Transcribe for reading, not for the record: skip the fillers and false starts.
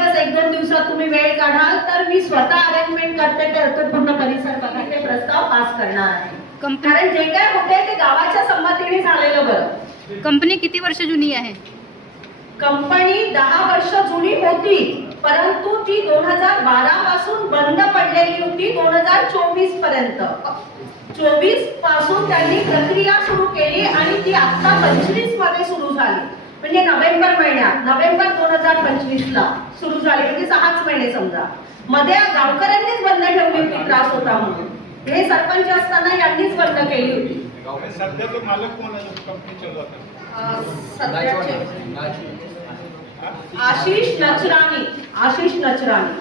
दिवस 1-2 दिवसात तुम्ही वेळ काढाल तर मी स्वतः अरेंजमेंट करते ते अर्थपूर्ण परिसर बघायचे प्रस्ताव पास करणार आहे. कारण जे काय होते ते गावाच्या संमतीने झालेलं बरं. कंपनी किती वर्ष जुनी आहे? कंपनी 10 वर्ष जुनी होती, परंतु ती 2012 पासून बंद पडलेली होती 2024 पर्यंत. 24 पासून त्यांनी प्रक्रिया सुरू केली आणि ती आता 25 मध्ये सुरू झाली. म्हणजे नोव्हेंबर महिन्यात, नोव्हेंबर 2025 ला सुरू झाली, म्हणजे 6 महिने समजा. मध्ये गावकऱ्यांनीच बंद ठेवली होती त्रास होता म्हणून. हे सरपंच असताना यांनीच बंद केली होती. सध्याचे मालक कोण आहे कंपनी चालवतात? सध्याचे आशिष नचराणी.